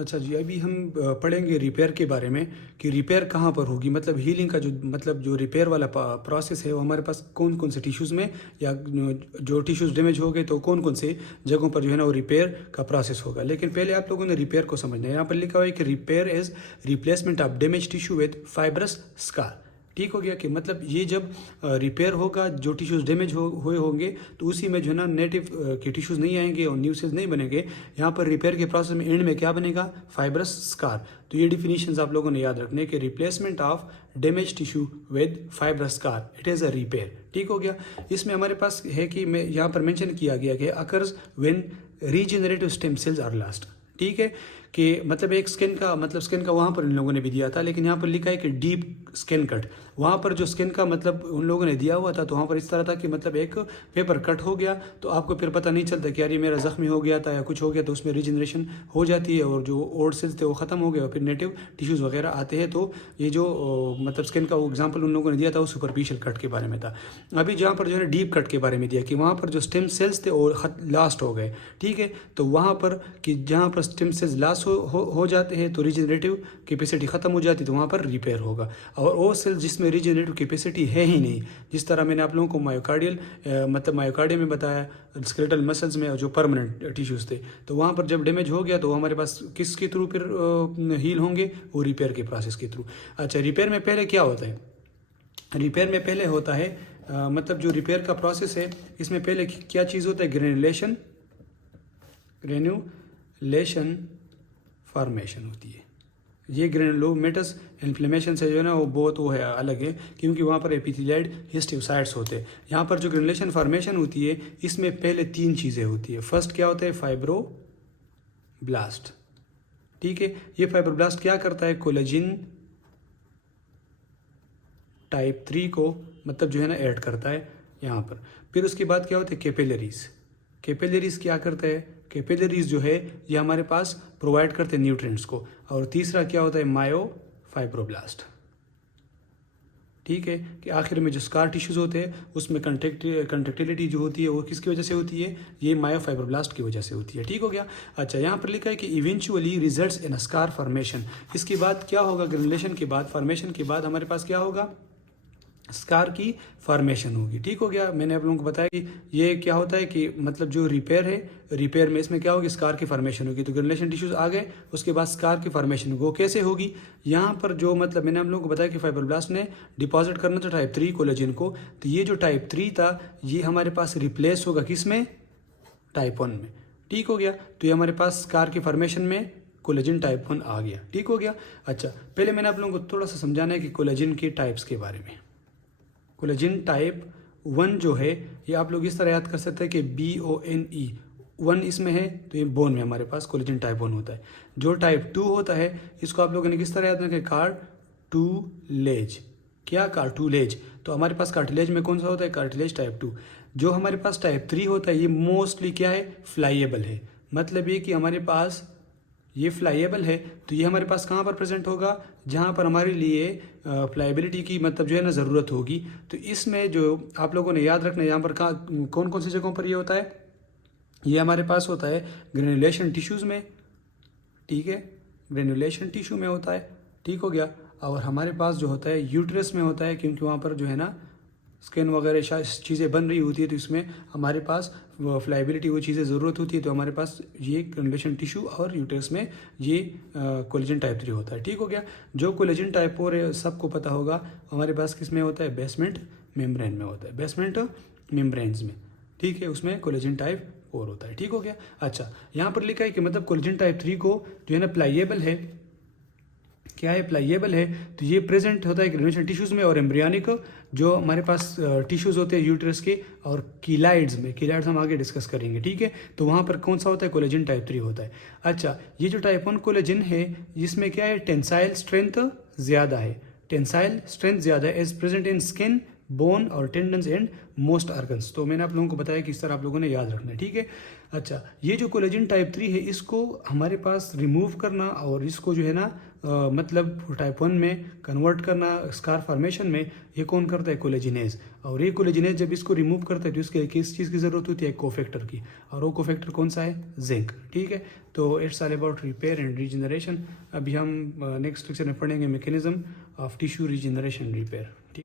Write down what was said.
अच्छा जी, अभी हम पढ़ेंगे रिपेयर के बारे में कि रिपेयर कहाँ पर होगी, मतलब हीलिंग का जो मतलब जो रिपेयर वाला प्रोसेस है वो हमारे पास कौन कौन से टिश्यूज़ में, या जो टिश्यूज़ डैमेज हो गए तो कौन कौन से जगहों पर जो है ना वो रिपेयर का प्रोसेस होगा। लेकिन पहले आप लोगों ने रिपेयर को समझना है। यहाँ पर लिखा हुआ है कि repair is replacement of damage tissue with fibrous scar. ठीक हो गया कि मतलब ये जब रिपेयर होगा, जो टिश्यूज़ डैमेज हुए होंगे तो उसी में जो है ना नेटिव के टिश्यूज़ नहीं आएंगे और न्यू सेल्स नहीं बनेंगे। यहाँ पर रिपेयर के प्रोसेस में एंड में क्या बनेगा, फाइब्रस स्कार। तो ये डिफिनीशंस आप लोगों ने याद रखने कि replacement of damage tissue with fibrous scar it is a repair. ठीक हो गया। इसमें हमारे पास है कि मैं यहाँ पर मेंशन किया गया कि occurs when regenerative stem cells are lost. ठीक है कि मतलब एक स्किन का वहाँ पर इन लोगों ने भी दिया था, लेकिन यहाँ पर लिखा है कि डीप स्किन कट। वहाँ पर जो स्किन का मतलब उन लोगों ने दिया हुआ था तो वहाँ पर इस तरह था कि मतलब एक पेपर कट हो गया तो आपको फिर पता नहीं चलता कि यार ये मेरा ज़ख्मी हो गया था या कुछ हो गया, तो उसमें रीजनरेशन हो जाती है और जो ओल्ड सेल्स थे वो ख़त्म हो गए और फिर नेटिव टिश्यूज़ वगैरह आते हैं। तो ये जो मतलब स्किन का एग्जाम्पल उन लोगों ने दिया था वो सुपरफिशियल कट के बारे में था। अभी जहाँ पर जो है डीप कट के बारे में दिया कि वहाँ पर जो स्टेम सेल्स थे वो लास्ट हो गए। ठीक है, तो वहाँ पर कि जहाँ पर स्टेम सेल्स लास्ट हो जाते हैं तो रीजनरेटिव कैपेसिटी ख़त्म हो जाती है, तो वहाँ पर रिपेयर होगा। और वो सेल्स जिसमें रीजनरेटिव कैपेसिटी है ही नहीं, जिस तरह मैंने आप लोगों को मायोकार्डियल मतलब मायोकार्डियम में बताया, स्केलेटल मसल्स में जो परमानेंट टिश्यूज़ थे, तो वहाँ पर जब डैमेज हो गया तो हमारे पास किसके थ्रू फिर हील होंगे, वो रिपेयर के प्रोसेस के थ्रू। अच्छा, रिपेयर में पहले क्या होता है, रिपेयर में पहले होता है मतलब जो रिपेयर का प्रोसेस है इसमें पहले क्या चीज़ होता है, ग्रेन्यूलेशन फॉर्मेशन होती है। ये ग्रेनुलोमेटस इन्फ्लेमेशन से जो है ना वो बहुत वो है अलग है, क्योंकि वहाँ पर एपिथेलियल हिस्टोसाइट्स होते हैं। यहाँ पर जो ग्रेनुलेशन फॉर्मेशन होती है इसमें पहले 3 चीज़ें होती है। फर्स्ट क्या होता है, फाइब्रोब्लास्ट। ठीक है, ये फाइब्रोब्लास्ट क्या करता है, कोलेजिन टाइप 3 को मतलब जो है ना ऐड करता है यहाँ पर। फिर उसके बाद क्या होता है, कैपिलरीज क्या करता है, कैपिलरीज जो है ये हमारे पास प्रोवाइड करते हैं न्यूट्रिएंट्स को। और तीसरा क्या होता है, मायोफाइब्रोब्लास्ट। ठीक है, कि आखिर में जो स्कार टिश्यूज होते हैं उसमें कंट्रेक्टिलिटी जो होती है वो किसकी वजह से होती है, ये मायोफाइब्रोब्लास्ट की वजह से होती है। ठीक हो गया। अच्छा, यहाँ पर लिखा है कि eventually results in scar formation. इसके बाद क्या होगा, ग्रेनुलेशन के बाद, फॉर्मेशन के बाद हमारे पास क्या होगा, स्कार की फॉर्मेशन होगी। ठीक हो गया। मैंने आप लोगों को बताया कि ये क्या होता है कि मतलब जो रिपेयर है, रिपेयर में इसमें क्या होगी, स्कार की फॉर्मेशन होगी। तो ग्रेनुलेशन टिश्यूज आ गए, उसके बाद स्कार की फॉर्मेशन होगी। वो कैसे होगी, यहाँ पर जो मतलब मैंने आप लोगों को बताया कि फाइब्रोब्लास्ट ने डिपॉजिट करना था टाइप 3 कोलेजन को, तो ये जो टाइप 3 था ये हमारे पास रिप्लेस होगा किस में, टाइप 1 में। ठीक हो गया। तो ये हमारे पास स्कार की फॉर्मेशन में कोलेजन टाइप 1 आ गया। ठीक हो गया। अच्छा, पहले मैंने आप लोगों को थोड़ा सा समझाना है कि कोलेजन के टाइप्स के बारे में। कोलेजन टाइप 1 जो है ये आप लोग इस तरह याद कर सकते हैं कि BONE 1 इसमें है तो ये बोन में हमारे पास कोलेजन टाइप 1 होता है। जो टाइप 2 होता है इसको आप लोगों ने किस तरह याद रखें, कार्टुलेज। क्या, कार्टुलेज। तो हमारे पास कार्टिलेज में कौन सा होता है, कार्टिलेज टाइप 2। जो हमारे पास टाइप 3 होता है ये मोस्टली क्या है, फ्लाइएबल है। मतलब ये कि हमारे पास ये फ्लाइएबल है तो ये हमारे पास कहाँ पर प्रेजेंट होगा, जहाँ पर हमारे लिए फ्लाइबिलिटी की मतलब जो है ना ज़रूरत होगी। तो इसमें जो आप लोगों ने याद रखना है यहाँ पर कहाँ कौन कौन सी जगहों पर ये होता है, ये हमारे पास होता है ग्रेनुलेशन टिश्यूज़ में। ठीक है, ग्रेनुलेशन टिश्यू में होता है। ठीक हो गया। और हमारे पास जो होता है यूट्रस में होता है, क्योंकि वहाँ पर जो है ना स्किन वगैरह चीज़ें बन रही होती है तो इसमें हमारे पास वो फ्लाइबिलिटी वो चीज़ें ज़रूरत होती है। तो हमारे पास ये ग्रेनुलेशन टिश्यू और यूट्रस में ये कोलेजन टाइप 3 होता है। ठीक हो गया। जो कोलेजन टाइप 4 है सबको पता होगा हमारे पास किस में होता है, बेसमेंट मेम्ब्रेन में होता है, बेसमेंट मेम्ब्रेन्स में। ठीक है, उसमें कोलेजन टाइप 4 होता है। ठीक हो गया। अच्छा, यहाँ पर लिखा है कि मतलब कोलेजन टाइप 3 को जो है ना प्लाइएबल है, क्या है, प्लाइएबल है। तो ये प्रेजेंट होता है ग्रेनुलेशन टिश्यूज़ में और एम्ब्रियनिक जो हमारे पास टिश्यूज़ होते हैं यूट्रस के और कीलाइड्स में। कीलाइड्स हम आगे डिस्कस करेंगे। ठीक है, तो वहाँ पर कौन सा होता है, कोलेजन टाइप 3 होता है। अच्छा, ये जो टाइप 1 कोलेजन है जिसमें क्या है, टेंसाइल स्ट्रेंथ ज़्यादा है, टेंसाइल स्ट्रेंथ ज़्यादा है, as present in skin bone और टेंडन्स एंड मोस्ट ऑर्गन्स। तो मैंने आप लोगों को बताया कि इस तरह आप लोगों ने याद रखना है, ठीक है। अच्छा, ये जो कोलेजन टाइप 3 है इसको हमारे पास रिमूव करना और इसको जो है ना मतलब टाइप 1 में कन्वर्ट करना स्कार फॉर्मेशन में, ये कौन करता है? कोलेजिनेज। और ये कोलेजिनेज जब इसको रिमूव करता है तो इसके किस चीज़ की ज़रूरत होती है? कोफैक्टर की। और वो कोफैक्टर कौन सा है? जिंक, ठीक है। तो it's all about repair and regeneration. अभी हम नेक्स्ट लेक्चर में पढ़ेंगे mechanism of tissue regeneration repair, ठीक।